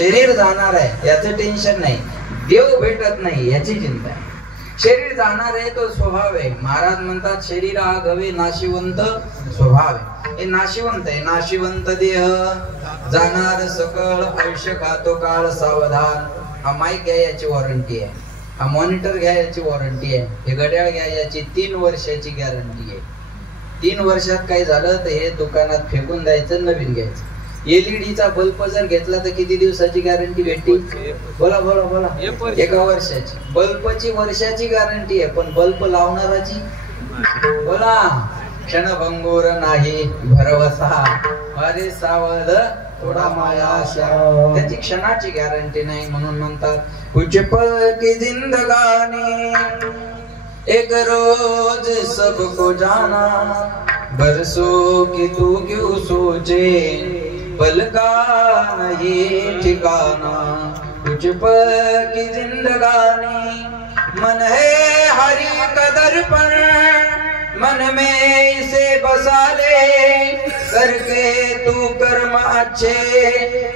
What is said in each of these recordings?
शरीर जाणार आहे याचं टेन्शन नाही, देव भेटत नाही याची चिंता आहे. शरीर जाणार आहे तो स्वभाव आहे. महाराज म्हणतात शरीरा गवे नाशिवंत स्वभाव आहे. हे नाशिवंत आहे. नाशिवंत देह जाणार सकळ आयुष्य खातो काळ सावधान. हा माईक घ्या याची वॉरंटी आहे, हा मॉनिटर घ्या याची वॉरंटी आहे, हे घड्याळ घ्या याची 3 वर्षाची गॅरंटी आहे. 3 वर्षात काही झालं तर हे दुकानात फेकून द्यायचं, नवीन घ्यायचं. एलईडीचा बल्ब जर घेतला तर किती दिवसाची गॅरंटी भेटते? बोला बोला बोला. 1 वर्षाची. बल्बची वर्षाची गॅरंटी आहे, पण बल्ब लावणाराची बोला क्षणभंगुर नाही भरवसा. अरे सावध थोडा मायाशा. त्याची क्षणाची गॅरंटी नाही. म्हणून म्हणतात कुछ पल की जिंदगानी एक रोज सबको जाना बरसों की तू क्यों सोचे पल का नहीं ठिकाना. कुछ पल की जिंदगानी मन है हरि का दर्पण मन में इसे बसा ले करके तू कर्म अच्छे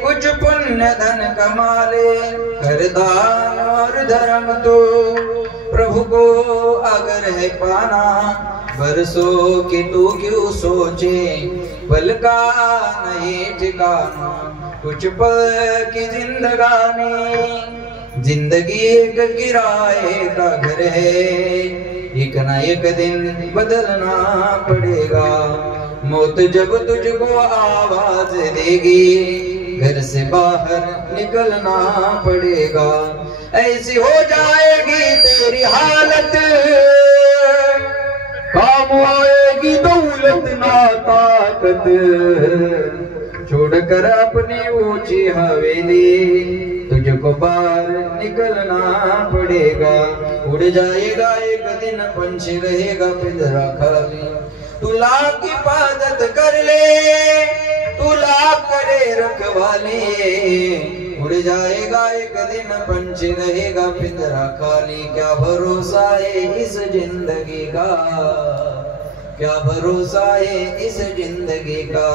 कुछ पुण्य धन कमा ले. कर दान और धर्म तो प्रभु को अगर है पाना बरसों की तू क्यों सोचे पल का नहीं ठिकाना. कुछ पल की जिंदगानी जिंदगी एक किराए का घर है एक ना एक दिन बदलना पड़ेगा. मौत जब तुझको आवाज देगी घर से बाहर निकलना पड़ेगा. ऐसी हो जाएगी तेरी हालत काम आएगी दौलत ना ताकत. छोड़कर अपनी ऊंची हवेली तुझको बाहर निकलना पड़ेगा. उड़ जाएगा एक दिन पंछी रहेगा पिंजरा खाली. तू लाख इबादत कर ले तू लाख करे रखवाले. उड़ जाएगा एक दिन पंछी रहेगा पिंजरा खाली. क्या भरोसा है इस जिंदगी का क्या भरोसा है इस जिंदगी का.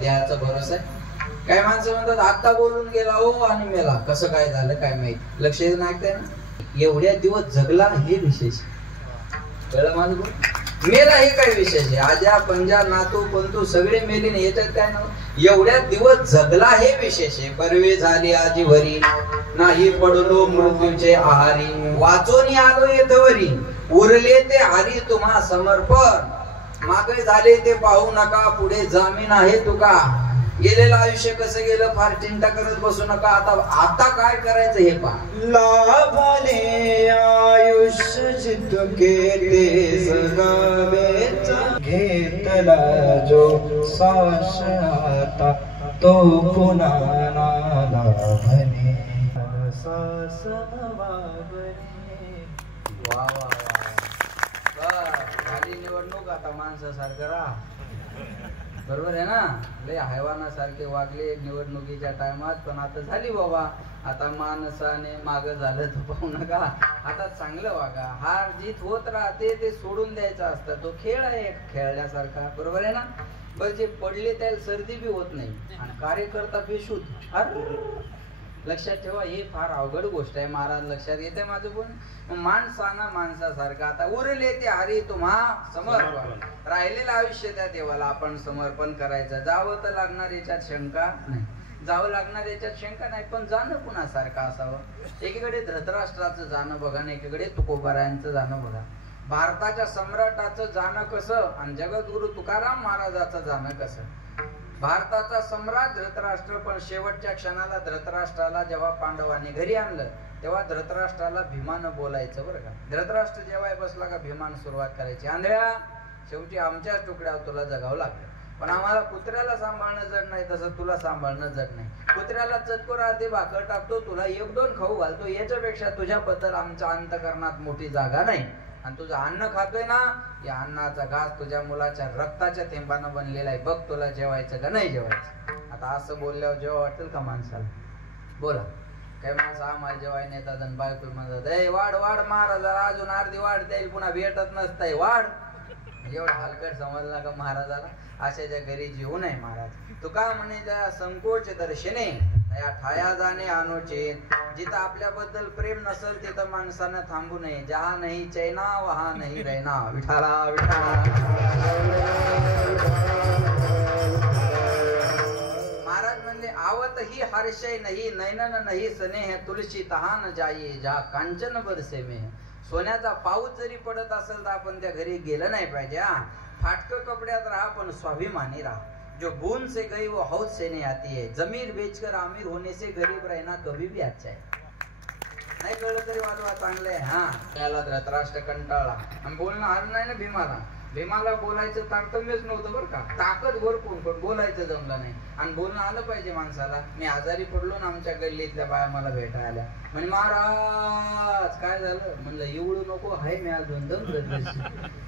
देहाचा भरोसा आहे. काय माणसं म्हणतात आता बोलून गेला हो आणि मेला. कसं काय झालं काय माहित. लक्ष ऐकताय ना. एवढ्या दिवस जगला हे विशेष. कळलं माझं बोल. मेला हे काय विशेष आहे. आजा पंजा नातू पंतू सगळे मेले नाही याच्यात काय ना. एवढ्या दिवस जगला हे विशेष आहे. परवे झाली आजी भरी नाही पडलो मृत्यूचे आहारी. वाचोनी आलो येथवरी उरले ते हरी तुम्हा समर्पण. मागे झाले ते पाहू नका पुढे जामीन आहे तुका. गेलेलं आयुष्य कसं गेलं फार चिंता करत बसू नका. आता काय करायचं हे पहा. लाभले आयुष्य जितके ते सगावेच घेतला जो साश आता तो पुन्हा लाभणे सास वागणे. वा वा वा. झाली निवडणूक आता माणसासारखं राहा. बरोबर आहे ना. लय हैवानासारखे वागले निवडणुकीच्या टायमात. पण आता झाली बाबा. आता माणसाने माग झालं तर पाहू नका. आता चांगलं वागा. हार जीत होत राहते ते सोडून द्यायचं असतं. तो खेळ आहे खेळण्यासारखा. बरोबर आहे ना. बरं जे पडले त्याला सर्दी बी होत नाही आणि कार्यकर्ता बेशुद्ध. लक्षात ठेवा हे फार अवघड गोष्ट आहे. महाराज लक्षात येते माझं पण. माणसाना माणसासारखं आता उरले ते हरी तुम्हा समर्पण. राहिलेलं आयुष्य त्या देवाला आपण समर्पण करायचं. जावं तर लागणार याच्यात शंका नाही. जावं लागणार याच्यात शंका नाही. पण जाणं कुणासारखं असावं. एकीकडे धृतराष्ट्राचं जाणं बघा आणि एकीकडे तुकोबारायांचं जाणं बघा. भारताच्या सम्राटाचं जाणं कसं आणि जगद्गुरु तुकाराम महाराजाचं जाणं कसं. भारताचा सम्राट धृतराष्ट्र. पण शेवटच्या क्षणाला धृतराष्ट्राला जेव्हा पांडवांनी घरी आणलं तेव्हा धृतराष्ट्राला भीमानं बोलायचं बरं का. धृतराष्ट्र जेव्हा बसला का भीमानं सुरुवात करायची. आंधळ्या शेवटी आमच्याच तुकड्यावर तुला जगावं लागलं. पण आम्हाला कुत्र्याला सांभाळणं जड नाही तसं तुला सांभाळणं जड नाही. कुत्र्याला चतकोर अर्धी भाकर टाकतो तुला 1-2 खाऊ घालतो. याच्यापेक्षा तुझ्याबद्दल आमच्या अंतकरणात मोठी जागा नाही. आणि तुझं अन्न खातोय ना या अन्नाचा घास तुझ्या मुलाच्या रक्ताच्या थेंबानं बनलेला आहे. बघ तुला जेवायचं का नाही जेवायचं. आता असं बोलल्यावर जेव्हा वाटेल का माणसाला. बोला काय माणसं आम्हाला जेवाय नेतात आणि बायको म्हणतात ए वाढ वाढ महाराजाला अजून अर्धी वाढ द्यायला पुन्हा भेटत नसतंय वाढ. एवढा हलकट समजला का महाराजाला. अशाच्या घरी जीव नाही महाराज. तुका म्हणे त्या संकोच दर्शने या ठाया जाणे अनुचित. जिथं आपल्याबद्दल प्रेम नसेल तिथं माणसानं थांबू नये. जहा नाही चैना वहा नाही रहना. विठाला विठाला. महाराज म्हणले आवत ही हर्षय नाही नैनन नाही स्नेह तुलसी तहा न जाई जहा कांचन बरसे में. सोन्याचा पाऊस जरी पडत असेल तर आपण त्या घरी गेलं नाही पाहिजे. फाटक कपड्यात राहा पण स्वाभिमानी राहा. जो बूंद से गई वो हौद से नहीं आती है. जमीर बेचकर आमिर होने से गरीब रहना कभी भी अच्छा है. नाही कळलं तरी वाजवा चांगलं आहे. हा त्याला धृतराष्ट्र कंटाळला आणि बोलणं आलं नाही ना भीमाला. भीमाला बोलायचं तारतम्यच नव्हतं बरं का. ताकद भरपूर पण बोलायचं जमलं नाही. आणि बोलणं आलं पाहिजे माणसाला. मी आजारी पडलो ना आमच्या गल्लीतल्या बाया मला भेटायला आल्या. म्हणजे महाराज काय झालं म्हणलं एवढं नको हाय मी आज दोन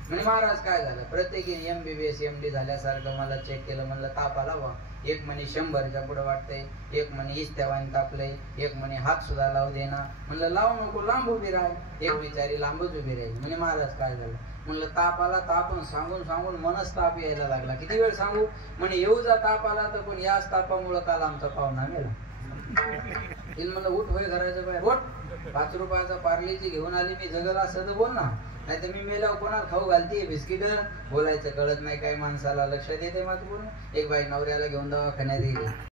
म्हणजे महाराज काय झालं. प्रत्येकीने MBBS MD झाल्यासारखं मला चेक केलं. म्हणलं ताप आला बा. एक म्हणे 100च्या पुढे वाटतंय. एक म्हणे इस्त्यावाने तापलंय. एक म्हणे हात सुद्धा लावू देना. म्हणलं लावू नको लांब उभी राह. एक बिचारी लांबच उभी राहील. म्हणजे महाराज काय झालं म्हणलं ताप आला. तापून सांगून सांगून मनच ताप यायला लागला. किती वेळ सांगू म्हणे येऊ जा ताप आला तर पण याच तापामुळे काल आमचा पाहुणा मेला. म्हणलं उठ होय घराच्या बाहेर उठ. 5 रुपयाचा पार्लेची घेऊन आली मी. जगल असं तर बोल ना. नाही तर मी मेल्यावर कोणाला खाऊ घालते बिस्किट. बोलायचं कळत नाही काय माणसाला. लक्षात येते माझं बोलणं. एक बाई नवऱ्याला घेऊन दवाखान्यात गेली.